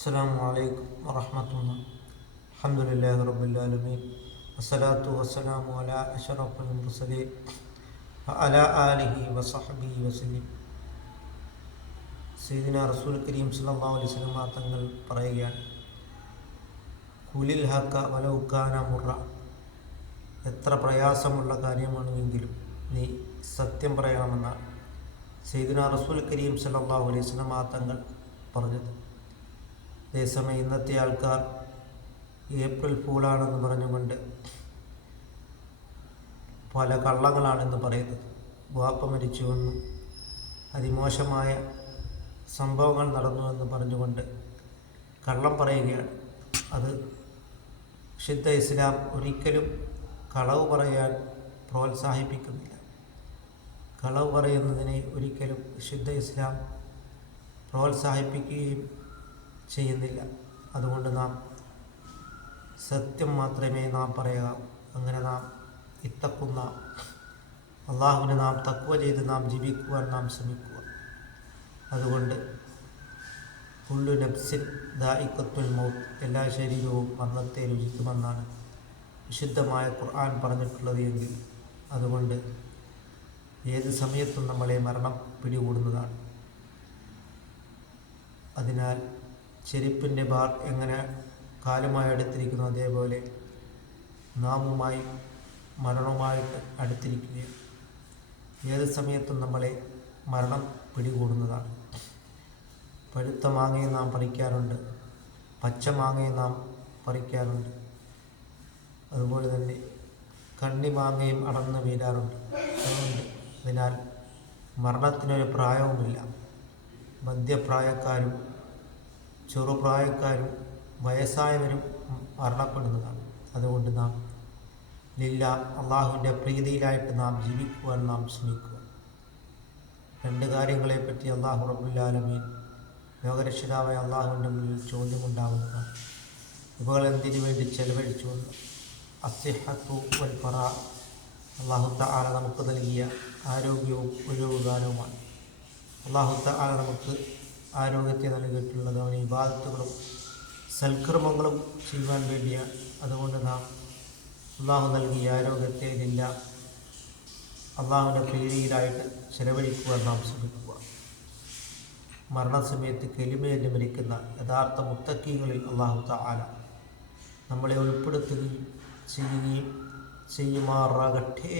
السلام عليكم ورحمة الله. الحمد لله رب العالمين والصلاة والسلام على أشرف المرسلين وعلى آله وصحبه وسلم. സയ്യിദിന റസൂൽ കരീം സല്ലല്ലാഹു അലൈഹി വസല്ലം തങ്ങൾ പറയുകയാണ്, കുലിൽ ഹക്ക വലൗകാന മുറ. എത്ര പ്രയാസമുള്ള കാര്യമാണെങ്കിലും നീ സത്യം പറയണമെന്നാണ് സയ്യിദിന റസൂൽ കരീം സല്ലല്ലാഹു അലൈഹി വസല്ലം തങ്ങൾ പറഞ്ഞത്. അതേസമയം ഇന്നത്തെ ആൾക്കാർ ഏപ്രിൽ ഫൂളാണെന്ന് പറഞ്ഞുകൊണ്ട് പല കള്ളങ്ങളാണെന്ന് പറയുന്നത്. വാപ്പ മരിച്ചുവെന്നും അതിമോശമായ സംഭവങ്ങൾ നടന്നുവെന്ന് പറഞ്ഞുകൊണ്ട് കള്ളം പറയുകയാണ്. അത് വിശുദ്ധ ഇസ്ലാം ഒരിക്കലും കളവ് പറയാൻ പ്രോത്സാഹിപ്പിക്കുന്നില്ല. കളവ് പറയുന്നതിനെ ഒരിക്കലും വിശുദ്ധ ഇസ്ലാം പ്രോത്സാഹിപ്പിക്കുകയും ചെയ്യുന്നില്ല. അതുകൊണ്ട് നാം സത്യം മാത്രമേ നാം പറയുക. അങ്ങനെ നാം ഇത്തക്കുന്ന അള്ളാഹുവിനെ നാം തഖ്വ ചെയ്ത് നാം ജീവിക്കുവാൻ നാം ശ്രമിക്കുക. അതുകൊണ്ട് കുല്ലു നഫ്സിൻ ദാഇഖത്തുൽ മൗത്ത്, എല്ലാ ശരീരവും മരണത്തെ രുചിക്കുമെന്നാണ് വിശുദ്ധമായ ഖുർആൻ പറഞ്ഞിട്ടുള്ളത് എങ്കിൽ അതുകൊണ്ട് ഏത് സമയത്തും നമ്മളെ മരണം പിടികൂടുന്നതാണ്. അതിനാൽ ചെരുപ്പിൻ്റെ ബാർ എങ്ങനെ കാലുമായി അടുത്തിരിക്കുന്നു, അതേപോലെ നാമുമായി മരണവുമായിട്ട് അടുത്തിരിക്കുകയും ഏത് സമയത്തും നമ്മളെ മരണം പിടികൂടുന്നതാണ്. പഴുത്ത മാങ്ങയും നാം പറിക്കാറുണ്ട്, പച്ച മാങ്ങയും നാം പറിക്കാറുണ്ട്, അതുപോലെ തന്നെ കണ്ണി മാങ്ങയും അടർന്ന് വീഴാറുണ്ട്. അതിനാൽ മരണത്തിനൊരു പ്രായവുമില്ല. മധ്യപ്രായക്കാരും ചെറുപ്രായക്കാരും വയസ്സായവരും മരണപ്പെടുന്നതാണ്. അതുകൊണ്ട് നാം അള്ളാഹുവിൻ്റെ പ്രീതിയിലായിട്ട് നാം ജീവിക്കുവാൻ നാം ശ്രമിക്കുക. രണ്ട് കാര്യങ്ങളെപ്പറ്റി അള്ളാഹു റബ്ബുൽ ആലമീൻ ലോകരക്ഷിതാവായ അള്ളാഹുവിൻ്റെ മുന്നിൽ ചോദ്യമുണ്ടാകുന്നതാണ്. ഇവകൾ എന്തിനു വേണ്ടി ചെലവഴിച്ചുവെന്ന്. അസ്സിഹത്തു വൽ ഫറാ, അള്ളാഹു തആല നമുക്ക് നൽകിയ ആരോഗ്യവും പുരോഗാനവുമാണ്. അള്ളാഹു തആല നമുക്ക് ആരോഗ്യത്തെ നൽകിയിട്ടുള്ളത് അവന് ഇബാദത്തുകളും സൽക്കർമ്മങ്ങളും ചെയ്യുവാൻ വേണ്ടിയാണ്. അതുകൊണ്ട് നാം അള്ളാഹു നൽകിയ ആരോഗ്യത്തെ അള്ളാഹുവിൻ്റെ പ്രീതിയിലായിട്ട് ചെലവഴിക്കുവാൻ നാം ശ്രമിക്കുക. മരണസമയത്ത് കെലിമയിൽ മരിക്കുന്ന യഥാർത്ഥ മുത്തക്കീകളിൽ അള്ളാഹു തആല നമ്മളെ ഉൾപ്പെടുത്തുകയും ചെയ്യുമാറാകട്ടെ.